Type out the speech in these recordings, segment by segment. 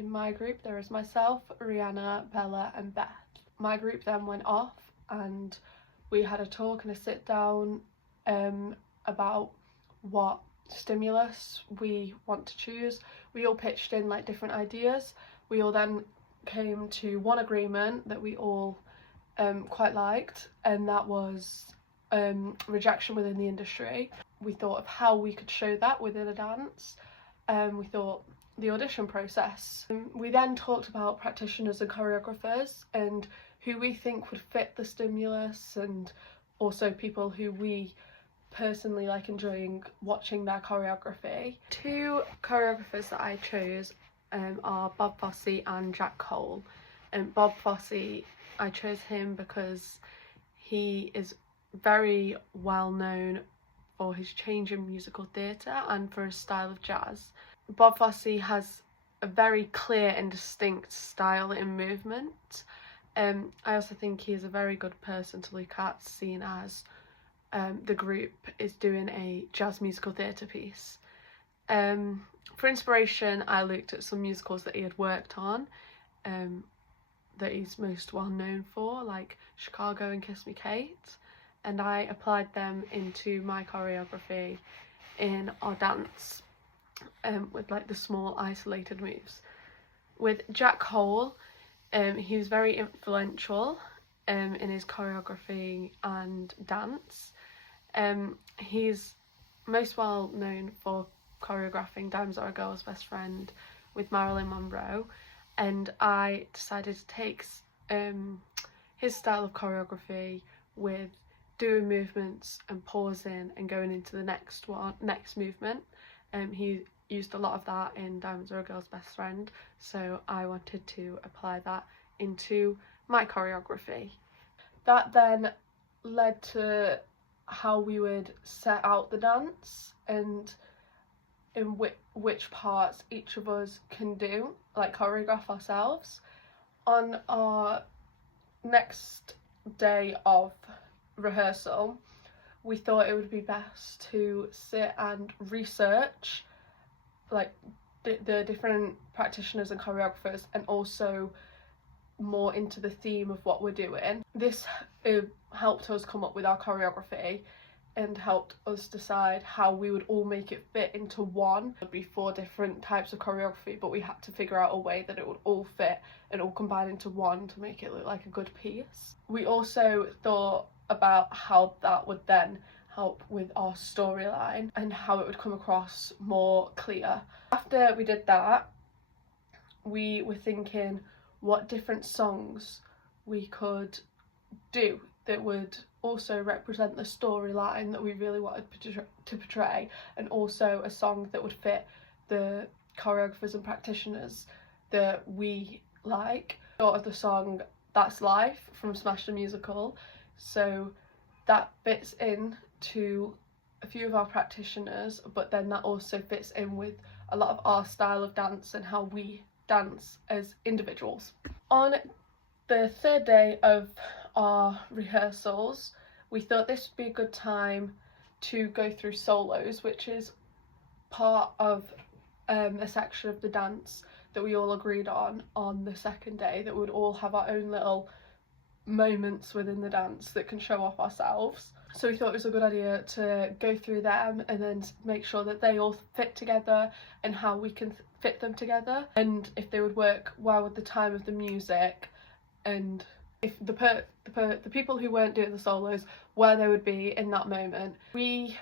in my group there is myself, Rihanna, Bella and Beth. My group then went off and we had a talk and a sit down about what stimulus we want to choose. We all pitched in like different ideas. We all then came to one agreement that we all quite liked, and that was rejection within the industry. We thought of how we could show that within a dance. We thought the audition process. We then talked about practitioners and choreographers and who we think would fit the stimulus, and also people who we personally like enjoying watching their choreography. Two choreographers that I chose are Bob Fosse and Jack Cole. Bob Fosse, I chose him because he is very well known for his change in musical theatre and for his style of jazz. Bob Fosse has a very clear and distinct style in movement. I also think he is a very good person to look at, seeing as the group is doing a jazz musical theatre piece. For inspiration, I looked at some musicals that he had worked on that he's most well known for, like Chicago and Kiss Me Kate, and I applied them into my choreography in our dance with like the small isolated moves. With Jack Cole, he was very influential in his choreography and dance. He's most well known for choreographing Diamonds Are a Girl's Best Friend with Marilyn Monroe, and I decided to take his style of choreography with doing movements and pausing and going into the next movement. He used a lot of that in Diamonds Are a Girl's Best Friend, so I wanted to apply that into my choreography. That then led to how we would set out the dance and in which parts each of us can do, like choreograph ourselves. On our next day of rehearsal, we thought it would be best to sit and research like the different practitioners and choreographers, and also more into the theme of what we're doing. This helped us come up with our choreography and helped us decide how we would all make it fit into one. It would be 4 different types of choreography, but we had to figure out a way that it would all fit and all combine into one to make it look like a good piece. We also thought about how that would then help with our storyline and how it would come across more clear. After we did that, we were thinking what different songs we could do that would also represent the storyline that we really wanted to portray, and also a song that would fit the choreographers and practitioners that we like. Thought of the song That's Life from Smash the Musical, so that fits in to a few of our practitioners, but then that also fits in with a lot of our style of dance and how we dance as individuals. On the 3rd day of our rehearsals, we thought this would be a good time to go through solos, which is part of a section of the dance that we all agreed on the 2nd day, that would all have our own little moments within the dance that can show off ourselves. So we thought it was a good idea to go through them and then make sure that they all fit together and how we can fit them together, and if they would work well with the time of the music, and if the people who weren't doing the solos, where they would be in that moment. We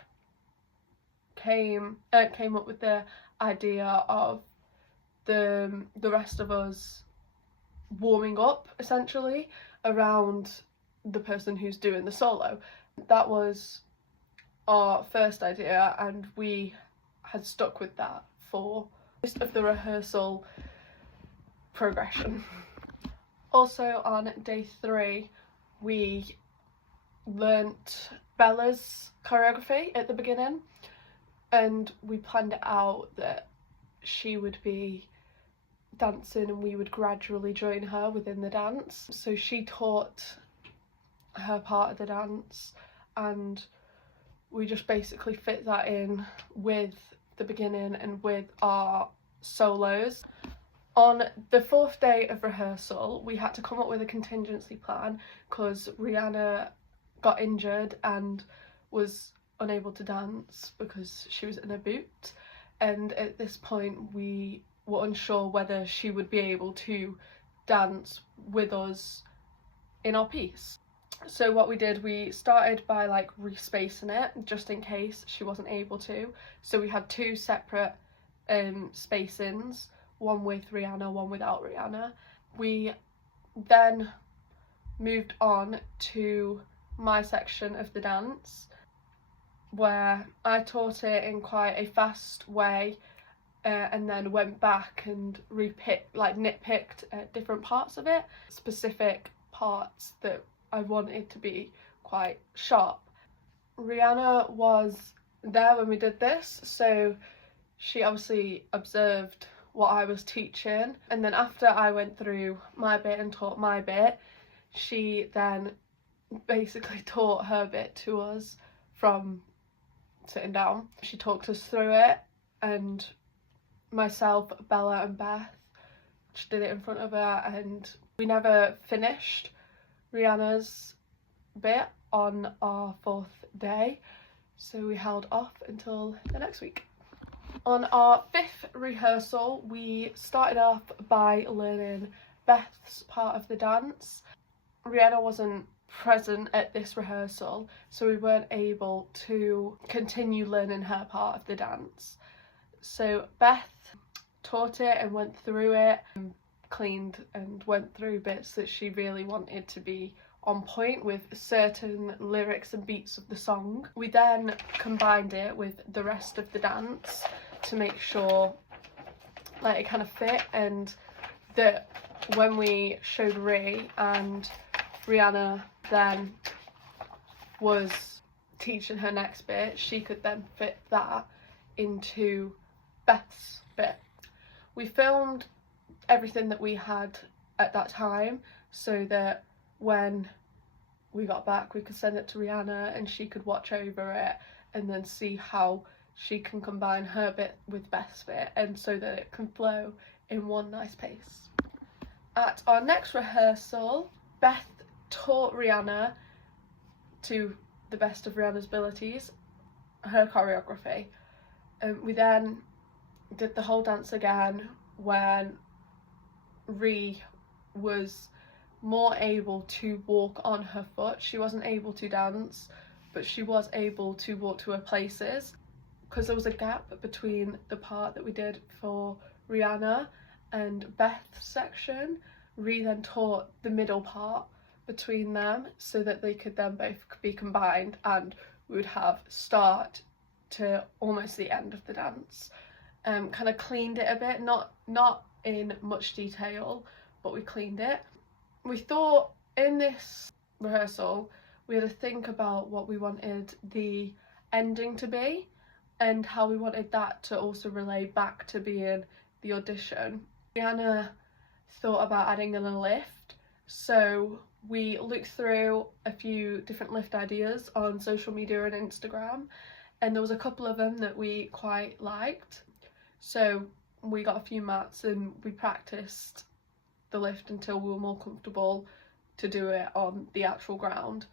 came up with the idea of the rest of us warming up essentially around the person who's doing the solo. That was our first idea, and we had stuck with that for most of the rehearsal progression. Also on day 3, we learnt Bella's choreography at the beginning, and we planned it out that she would be dancing and we would gradually join her within the dance. So she taught her part of the dance, and we just basically fit that in with the beginning and with our solos. On the 4th day of rehearsal, we had to come up with a contingency plan because Rihanna got injured and was unable to dance because she was in a boot, and at this point we were unsure whether she would be able to dance with us in our piece. So what we did, we started by like respacing it just in case she wasn't able to. So we had 2 separate spacings, one with Rihanna, one without Rihanna. We then moved on to my section of the dance, where I taught it in quite a fast way, and then went back and nitpicked different parts of it, specific parts that I wanted to be quite sharp. Rihanna was there when we did this, so she obviously observed what I was teaching, and then after I went through my bit and taught my bit, she then basically taught her bit to us from sitting down. She talked us through it, and myself, Bella and Beth, she did it in front of her, and we never finished Rihanna's bit on our 4th day, so we held off until the next week. On our 5th rehearsal, we started off by learning Beth's part of the dance. Rihanna wasn't present at this rehearsal, so we weren't able to continue learning her part of the dance. So Beth taught it and went through it, and cleaned and went through bits that she really wanted to be on point with certain lyrics and beats of the song. We then combined it with the rest of the dance to make sure like it kind of fit, and that when we showed Ray and Rihanna then was teaching her next bit, she could then fit that into Beth's bit. We filmed everything that we had at that time so that when we got back we could send it to Rihanna and she could watch over it and then see how she can combine her bit with Beth's bit, and so that it can flow in one nice pace. At our next rehearsal, Beth taught Rihanna, to the best of Rihanna's abilities, her choreography. We then did the whole dance again when Rhi was more able to walk on her foot. She wasn't able to dance, but she was able to walk to her places, because there was a gap between the part that we did for Rihanna and Beth's section. Rhi then taught the middle part between them so that they could then both be combined, and we would have start to almost the end of the dance. Kind of cleaned it a bit, not in much detail, but we cleaned it. We thought in this rehearsal we had to think about what we wanted the ending to be and how we wanted that to also relay back to being the audition. Rihanna thought about adding in a lift, so we looked through a few different lift ideas on social media and Instagram, and there was a couple of them that we quite liked. So we got a few mats and we practiced the lift until we were more comfortable to do it on the actual ground.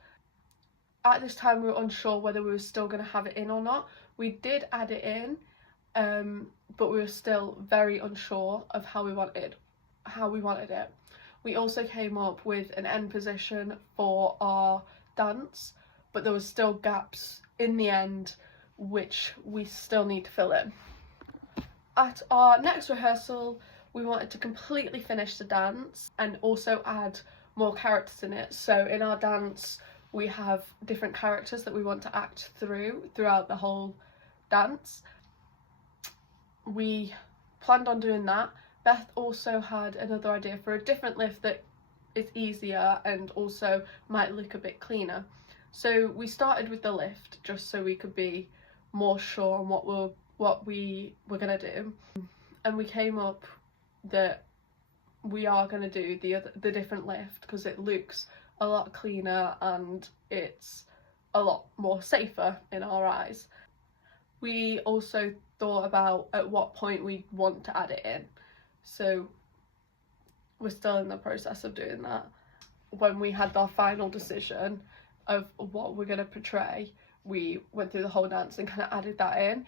At this time we were unsure whether we were still going to have it in or not. We did add it in, but we were still very unsure of how we wanted it. We also came up with an end position for our dance, but there was still gaps in the end which we still need to fill in. At our next rehearsal, we wanted to completely finish the dance and also add more characters in it. So in our dance we have different characters that we want to act throughout the whole dance. We planned on doing that. Beth also had another idea for a different lift that is easier and also might look a bit cleaner. So we started with the lift just so we could be more sure on what we were going to do, and we came up that we are going to do the different lift because it looks a lot cleaner and it's a lot more safer in our eyes. We also thought about at what point we want to add it in. So we're still in the process of doing that. When we had our final decision of what we're going to portray, we went through the whole dance and kind of added that in.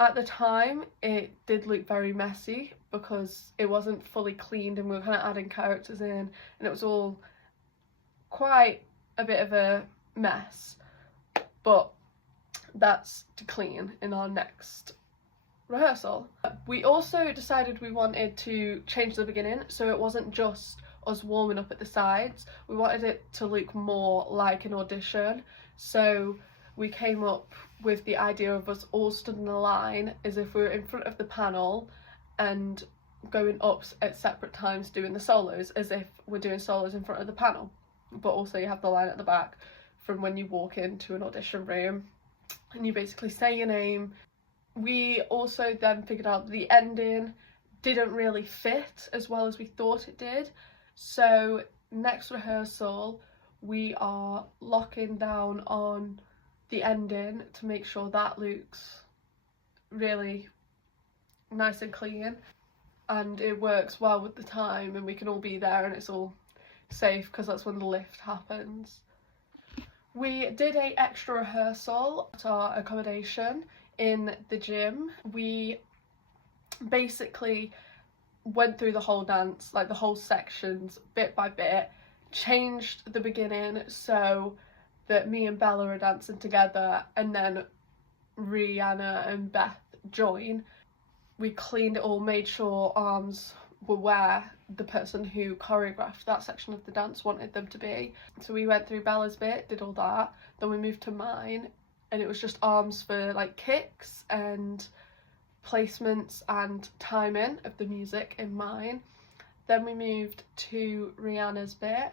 At the time, it did look very messy because it wasn't fully cleaned and we were kind of adding characters in, and it was all quite a bit of a mess. But that's to clean in our next rehearsal. We also decided we wanted to change the beginning, so it wasn't just us warming up at the sides. We wanted it to look more like an audition, so we came up with the idea of us all stood in a line as if we were in front of the panel and going up at separate times doing the solos, as if we're doing solos in front of the panel, but also you have the line at the back from when you walk into an audition room and you basically say your name. We also then figured out the ending didn't really fit as well as we thought it did, so next rehearsal we are locking down on the ending to make sure that looks really nice and clean and it works well with the time and we can all be there and it's all safe, because that's when the lift happens. We did an extra rehearsal at our accommodation in the gym. We basically went through the whole dance, like the whole sections, bit by bit, changed the beginning so that me and Bella are dancing together and then Rihanna and Beth join. We cleaned it all, made sure arms were where the person who choreographed that section of the dance wanted them to be. So we went through Bella's bit, did all that, then we moved to mine and it was just arms for like kicks and placements and timing of the music in mine. Then we moved to Rihanna's bit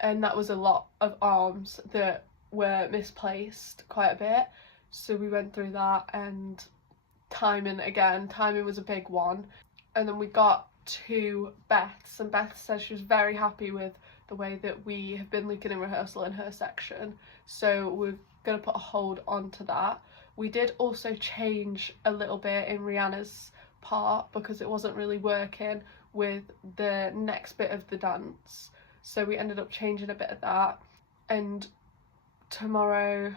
and that was a lot of arms that were misplaced quite a bit, so we went through that, and timing was a big one. And then we got to Beth's and Beth said she was very happy with the way that we have been looking in rehearsal in her section, so we're going to put a hold onto that. We did also change a little bit in Rihanna's part because it wasn't really working with the next bit of the dance, so we ended up changing a bit of that. And tomorrow,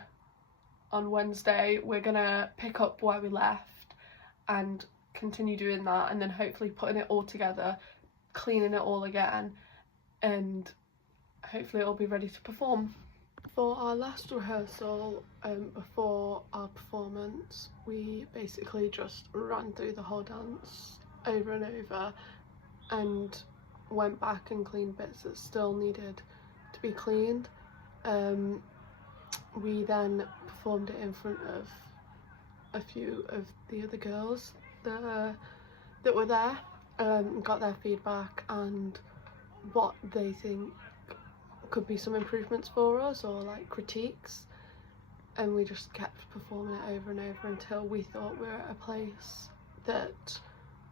on Wednesday, we're gonna pick up where we left and continue doing that, and then hopefully putting it all together, cleaning it all again, and hopefully it'll be ready to perform. For our last rehearsal, before our performance, we basically just ran through the whole dance over and over and went back and cleaned bits that still needed to be cleaned. We then performed it in front of a few of the other girls that were there, got their feedback and what they think could be some improvements for us or like critiques, and we just kept performing it over and over until we thought we were at a place that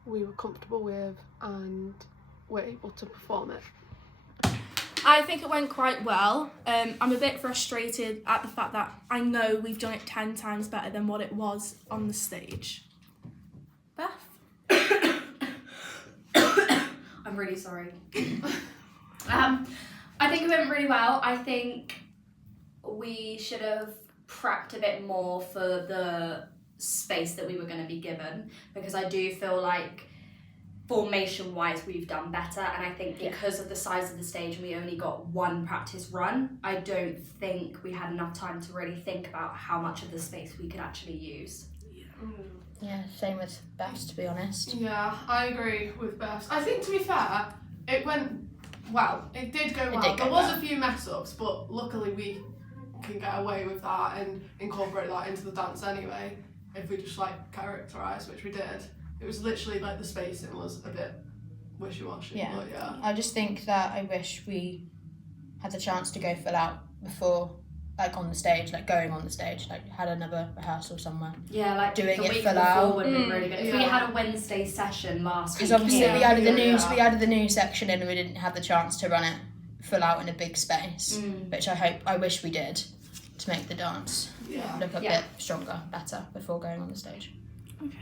we were comfortable with and were able to perform it. I think it went quite well. I'm a bit frustrated at the fact that I know we've done it 10 times better than what it was on the stage. Beth? I'm really sorry. I think it went really well. I think we should have prepped a bit more for the space that we were going to be given, because I do feel like formation wise we've done better, and I think because of the size of the stage and we only got one practice run, I don't think we had enough time to really think about how much of the space we could actually use. Yeah, same with Beth's, to be honest. Yeah, I agree with Beth. I think, to be fair, it went well. It did go well. There was a few mess ups, but luckily we can get away with that and incorporate that into the dance anyway, if we just like characterise, which we did. It was literally like the spacing was a bit wishy-washy, Yeah. But yeah. I just think that I wish we had the chance to go full out before, like on the stage, like going on the stage, like had another rehearsal somewhere. Yeah, like doing the it week full before out. would have been really good. If we had a Wednesday session last week. Because obviously we added the new section in and we didn't have the chance to run it full out in a big space, which I wish we did, to make the dance look a bit stronger, better before going on the stage. Okay.